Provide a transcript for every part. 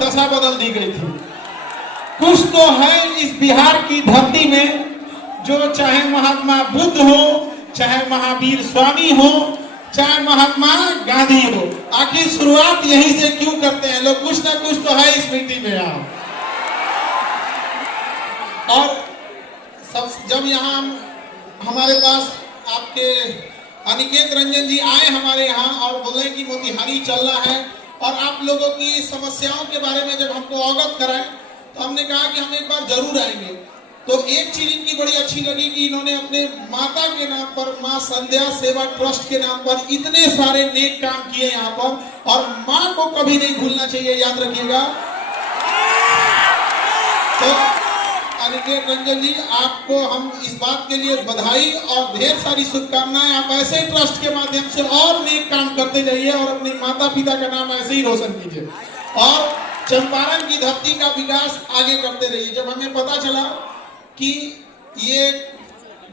दशा बदल दी गई थी। कुछ तो है इस बिहार की धरती में जो चाहे महात्मा बुद्ध हो, चाहे महावीर स्वामी हो, चाहे महात्मा गांधी हो, आखिर शुरुआत यहीं से क्यों करते हैं लोग? कुछ ना कुछ तो है इस मिट्टी में यहाँ। और सब जब यहाँ हमारे पास आपके अनिकेत रंजन जी आए हमारे यहाँ और बोले कि मोतिहारी चलना है और आप लोगों की समस्याओं के बारे में जब हमको अवगत कराए तो हमने कहा कि हम एक बार जरूर आएंगे। तो एक चीज इनकी बड़ी अच्छी लगी कि इन्होंने अपने माता के नाम पर, माँ संध्या सेवा ट्रस्ट के नाम पर इतने सारे नेक काम किए यहाँ पर, और माँ को कभी नहीं भूलना चाहिए, याद रखिएगा। तो अनिकेत रंजन जी, आपको हम इस बात के लिए बधाई और ढेर सारी शुभकामनाएं। आप ऐसे ट्रस्ट के माध्यम से और नेक काम करते जाइए और अपने माता पिता का नाम ऐसे ही रोशन कीजिए और चंपारण की धरती का विकास आगे करते रहिए। जब हमें पता चला कि ये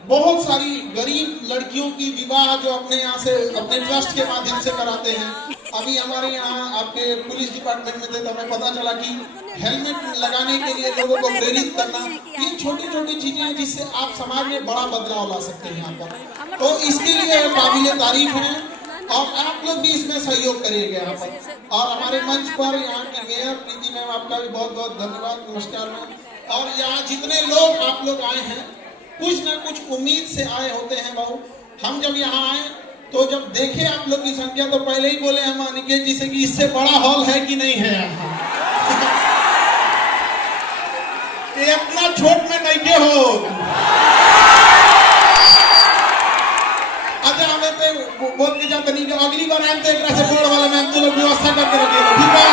बहुत सारी गरीब लड़कियों की विवाह जो अपने यहाँ से, अपने ट्रस्ट के माध्यम से कराते हैं, अभी हमारे यहाँ आपके पुलिस डिपार्टमेंट में थे तो हमें पता चला कि हेलमेट लगाने के लिए लोगों को प्रेरित करना, ये छोटी छोटी चीजें हैं जिससे आप समाज में बड़ा बदलाव ला सकते हैं यहाँ पर। तो इसके लिए काबिले तारीफ है और आप लोग भी इसमें सहयोग करिएगा यहाँ पर। और हमारे मंच पर यहाँ की मेयर प्रीति मैम, आपका भी बहुत बहुत धन्यवाद, नमस्कार मैम। और यहाँ जितने लोग आप लोग आए हैं, कुछ न कुछ उम्मीद से आए होते हैं बाबू। हम जब यहाँ आए तो जब देखे आप लोग की संख्या तो पहले ही बोले हम अनिकेत जी से कि इससे बड़ा हॉल है कि नहीं है यहाँ। इतना छोट में नहीं के हो। अच्छा हमें पे बोल के जाते नहीं कि अगली बार आए तो एक से बोर्ड वाले में तो लोग व्यवस्था करके रखिए, ठीक है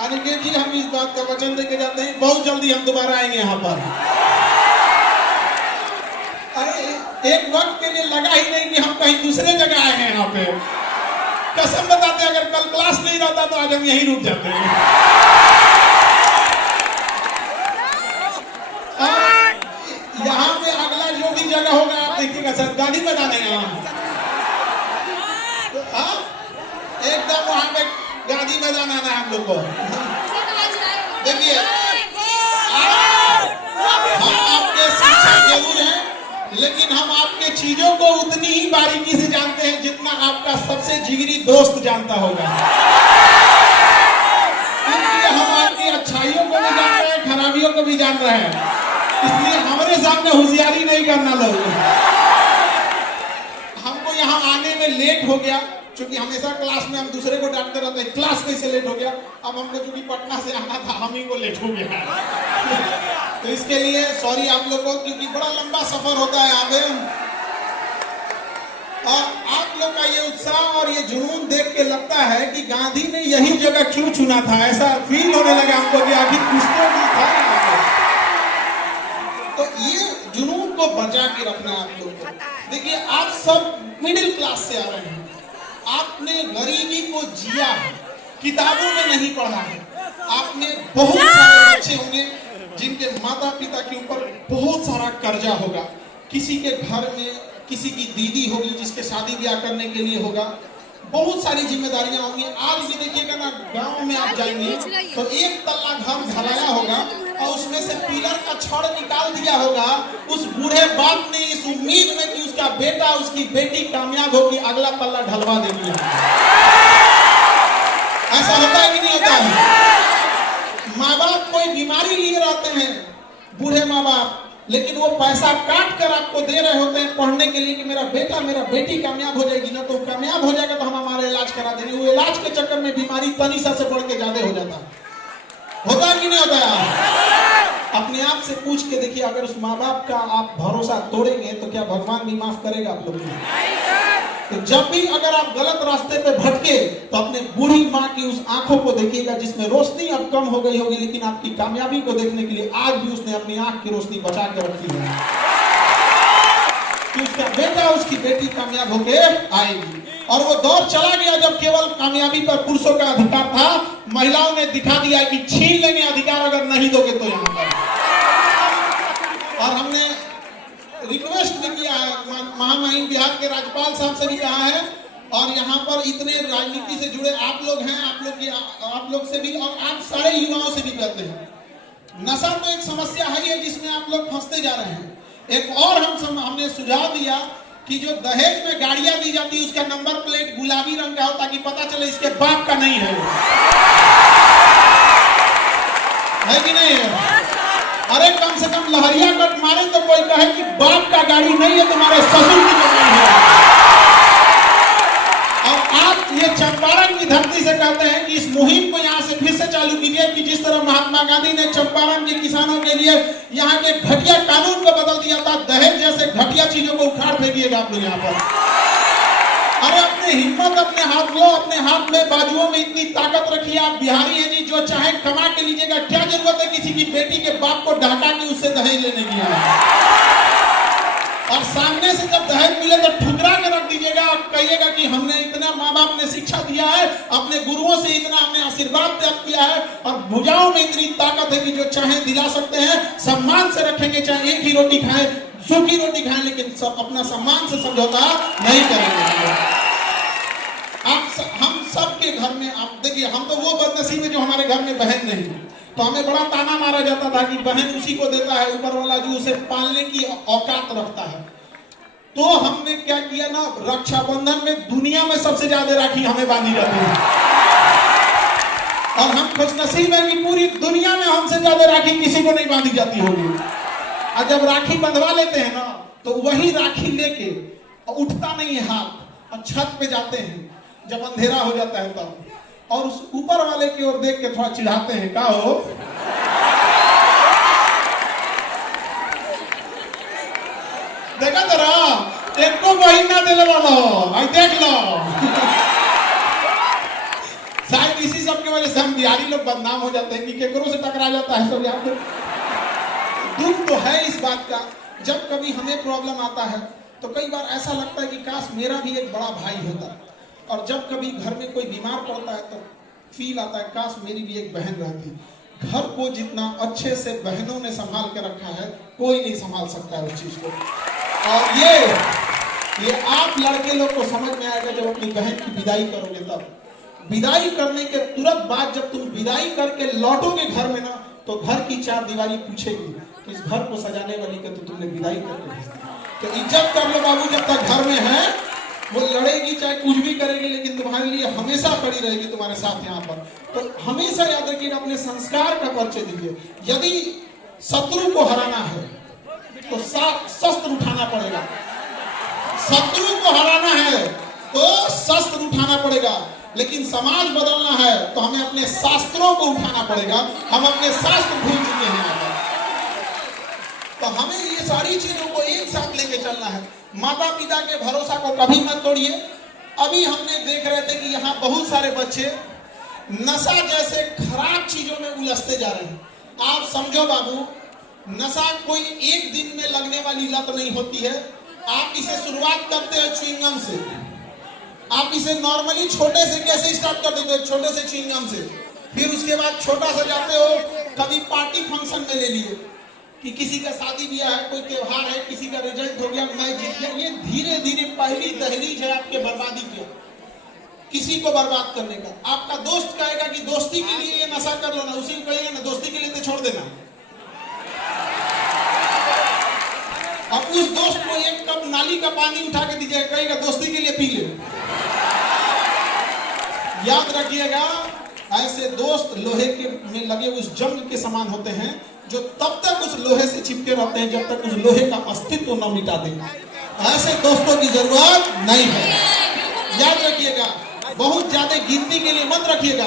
अनिकेत जी? हम इस बात का वचन देके जाते हैं, बहुत जल्दी हम दोबारा आएंगे यहाँ पर। अरे एक वक्त के लिए लगा ही नहीं कि हम कहीं दूसरे जगह आए हैं यहाँ पे। कसम बताते अगर कल क्लास नहीं रहता तो आज हम यहीं रुक जाते हैं। यहाँ पे अगला जो भी जगह होगा आप देखिएगा सर, गाड़ी बजाने यहाँ एकदम वहां पे गाड़ी बजाना है हम लोग को। देखिए हम आपके शिक्षक जरूर हैं, लेकिन हम आपके चीजों को उतनी ही बारीकी से जानते हैं जितना आपका सबसे जिगरी दोस्त जानता होगा। इसलिए हम आपकी अच्छाइयों को भी जान रहे हैं, खराबियों को भी जान रहे हैं, इसलिए हमारे सामने होशियारी नहीं करना लोग। हमको यहाँ आने में लेट हो गया क्योंकि हमेशा क्लास में हम दूसरे को डांटते रहते हैं, क्लास कैसे लेट हो गया। अब हमको क्योंकि पटना से आना था, हम ही को लेट हो गया। तो इसके लिए सॉरी आप लोग को, क्योंकि बड़ा लंबा सफर होता है यहाँ पे। और आप लोग का ये उत्साह और ये जुनून देख के लगता है कि गांधी ने यही जगह क्यों चुना था, ऐसा फील होने लगा हमको कि आखिर कुछ तो भी था यहाँ पे। तो ये जुनून को बचा के रखना है आप लोग को। देखिए आप सब मिडिल क्लास से आ रहे हैं, आपने गरीबी को जिया है, किताबों में नहीं पढ़ा है। आपने बहुत सारे बच्चे होंगे जिनके माता पिता के ऊपर बहुत सारा कर्जा होगा, किसी के घर में किसी की दीदी होगी जिसके शादी ब्याह करने के लिए होगा, बहुत सारी जिम्मेदारियां होंगी। आज भी देखिएगा ना, गांव में आप जाएंगे तो एक तल्ला घर ढलाया होगा और उसमें से पिलर का छड़ निकाल दिया होगा। उस बूढ़े बाप ने इस उम्मीद में कि उसका बेटा उसकी बेटी कामयाब होगी, अगला तल्ला ढलवा देगी। ऐसा होता है कि नहीं होता है? माँ बाप कोई बीमारी लिए रहते हैं, बूढ़े माँ बाप, लेकिन वो पैसा काट कर आपको दे रहे होते हैं पढ़ने के लिए कि मेरा बेटा मेरा बेटी कामयाब हो जाएगी ना, तो कामयाब हो जाएगा तो हम हमारा इलाज करा देंगे। वो इलाज के चक्कर में बीमारी तनिसा से बढ़ के ज्यादा हो जाता होता कि नहीं होता? अपने आप से पूछ के देखिए, अगर उस माँ बाप का आप भरोसा तोड़ेंगे तो क्या भगवान भी माफ करेगा आप लोगों को? तो जब भी अगर आप गलत रास्ते पे भटके तो अपने बूढ़ी माँ की उस आंखों को देखिएगा जिसमें रोशनी अब कम हो गई होगी, लेकिन आपकी कामयाबी को देखने के लिए आज भी उसने अपनी आंख की रोशनी बचा के रखी है कि उसका बेटा उसकी बेटी कामयाब होके आएगी। और वो दौर चला गया जब केवल कामयाबी पर पुरुषों का अधिकार था, महिलाओं ने दिखा दिया कि छीन लेंगे अधिकार अगर नहीं दोगे तो यहाँ पर। और हमने रिक्वेस्ट भी किया है, महामहिम बिहार के राज्यपाल साहब से भी कहा है, और यहाँ पर इतने राजनीति से जुड़े आप लोग हैं, आप लोग की आप लोग से भी और आप सारे युवाओं से भी कहते हैं, नशा तो एक समस्या है जिसमें आप लोग फंसते जा रहे हैं। एक और हमने सुझाव दिया कि जो दहेज में गाड़ियां दी जाती है उसका नंबर प्लेट गुलाबी रंग का हो ताकि पता चले इसके बाप का नहीं है कि नहीं है? अरे कम से कम लहरिया कट मारे तो कोई कहे कि बाप का गाड़ी नहीं है, तुम्हारे ससुर की गाड़ी है। और आप ये चंपारण की धरती से कहते हैं कि इस मुहिम को यहाँ से फिर से चालू कीजिए कि जिस तरह महात्मा गांधी ने चंपारण के किसानों के लिए यहाँ के घटिया कानून को बदल दिया था, दहेज जैसे घटिया चीजों को उखाड़ फेंकिएगा आप लोग यहाँ पर। अरे अपने हिम्मत अपने हाथ लो, अपने हाथ में बाजुओं में इतनी ताकत रखिए। आप बिहारी हैं जी, जो चाहे कमा के लीजिएगा। क्या जरूरत है किसी की बेटी के बाप को ढाका के उससे दहेज लेने की और सामने से जब दहेज मिले तो ठुकरा के रख दीजिएगा। आप कहिएगा कि हमने इतना माँ बाप ने शिक्षा दिया है, अपने गुरुओं से इतना हमने आशीर्वाद प्राप्त किया है और भुजाओं में इतनी ताकत है कि जो चाहे दिला सकते हैं। सम्मान से रखेंगे, चाहे एक ही रोटी खाएं, सूखी रोटी खाएं, लेकिन सब अपना सम्मान से समझौता नहीं करेंगे। हम सबके घर में आप देखिए, हम तो वो बदनसीब है जो हमारे घर में बहन नहीं, तो हमें बड़ा ताना मारा जाता था कि बहन उसी को देता है ऊपर वाला जो उसे पालने की औकात रखता है। तो हमने क्या किया ना, रक्षाबंधन में दुनिया में सबसे ज्यादा राखी हमें बांधी जाती है और हम खुशनसीब है कि पूरी दुनिया में हमसे ज्यादा राखी किसी को नहीं बांधी जाती होगी। और जब राखी बंधवा लेते हैं ना तो वही राखी लेके उठता नहीं है हाथ और छत पे जाते हैं जब अंधेरा हो जाता है तब, और उस ऊपर वाले की ओर देख के थोड़ा चिढ़ाते हैं, का हो देखा जरा एक को महीना दिले वाला हो देख लो। शायद इसी सब की वजह से हम बिहारी लोग बदनाम हो जाते हैं कि केकरों से टकरा जाता है सब यहाँ पे। दुख तो है इस बात का, जब कभी हमें प्रॉब्लम आता है तो कई बार ऐसा लगता है कि काश मेरा भी एक बड़ा भाई होता, और जब कभी घर में कोई बीमार पड़ता है तो फील आता है काश मेरी भी एक बहन रहती। घर को जितना अच्छे से बहनों ने संभाल के रखा है कोई नहीं संभाल सकता है उस चीज को। और ये आप लड़के लोग को समझ में आएगा जब अपनी बहन की विदाई करोगे। तब विदाई करने के तुरंत बाद जब तुम विदाई करके लौटोगे घर में ना, तो घर की चार दीवारी पूछेगी कि इस घर को सजाने वाली का तो तुमने विदाई करके भेज दिया। तो इज्जत कर लो बाबू, जब तक घर में है वो लड़ेगी चाहे कुछ भी करेगी, लेकिन तुम्हारे लिए हमेशा खड़ी रहेगी तुम्हारे साथ यहाँ पर। तो हमेशा याद रखिएगा, अपने संस्कार का परिचय दीजिए। यदि शत्रु को हराना है तो शस्त्र उठाना पड़ेगा, शत्रु को हराना है तो शस्त्र उठाना पड़ेगा, लेकिन समाज बदलना है तो हमें अपने शास्त्रों को उठाना पड़ेगा। हम अपने शास्त्र भूल चुके हैं। तो हमें ये सारी चीजों को एक साथ लेके चलना है। माता पिता के भरोसा को कभी मत तोड़िए। अभी हमने देख रहे थे कि यहाँ बहुत सारे बच्चे नशा जैसे खराब चीजों में उलझते जा रहे हैं। आप समझो बाबू, नशा कोई एक दिन में लगने वाली लत नहीं होती है। आप इसे शुरुआत करते हो च्युइंगम से, आप इसे नॉर्मली छोटे से कैसे स्टार्ट कर देते हो, छोटे से च्युइंगम से, फिर उसके बाद छोटा सा जाते हो, कभी पार्टी फंक्शन में ले लिए कि किसी का शादी ब्याह है, कोई त्योहार है, किसी का रिजल्ट हो गया, मैं जीत गया। ये धीरे धीरे पहली दहलीज है आपके बर्बादी की, किसी को बर्बाद करने का। आपका दोस्त कहेगा कि दोस्ती के लिए ये नशा कर लो ना, उसी को कहेगा ना दोस्ती के लिए तो छोड़ देना। अब उस दोस्त को एक कप नाली का पानी उठा के दीजिएगा, कहेगा दोस्ती के लिए पी ले। याद रखिएगा, ऐसे दोस्त लोहे के में लगे उस जंग के समान होते हैं जो तब तक उस लोहे से चिपके रहते हैं जब तक उस लोहे का अस्तित्व न मिटा देंगे। ऐसे दोस्तों की जरूरत नहीं है। याद रखिएगा, बहुत ज्यादा गिनती के लिए मत रखिएगा।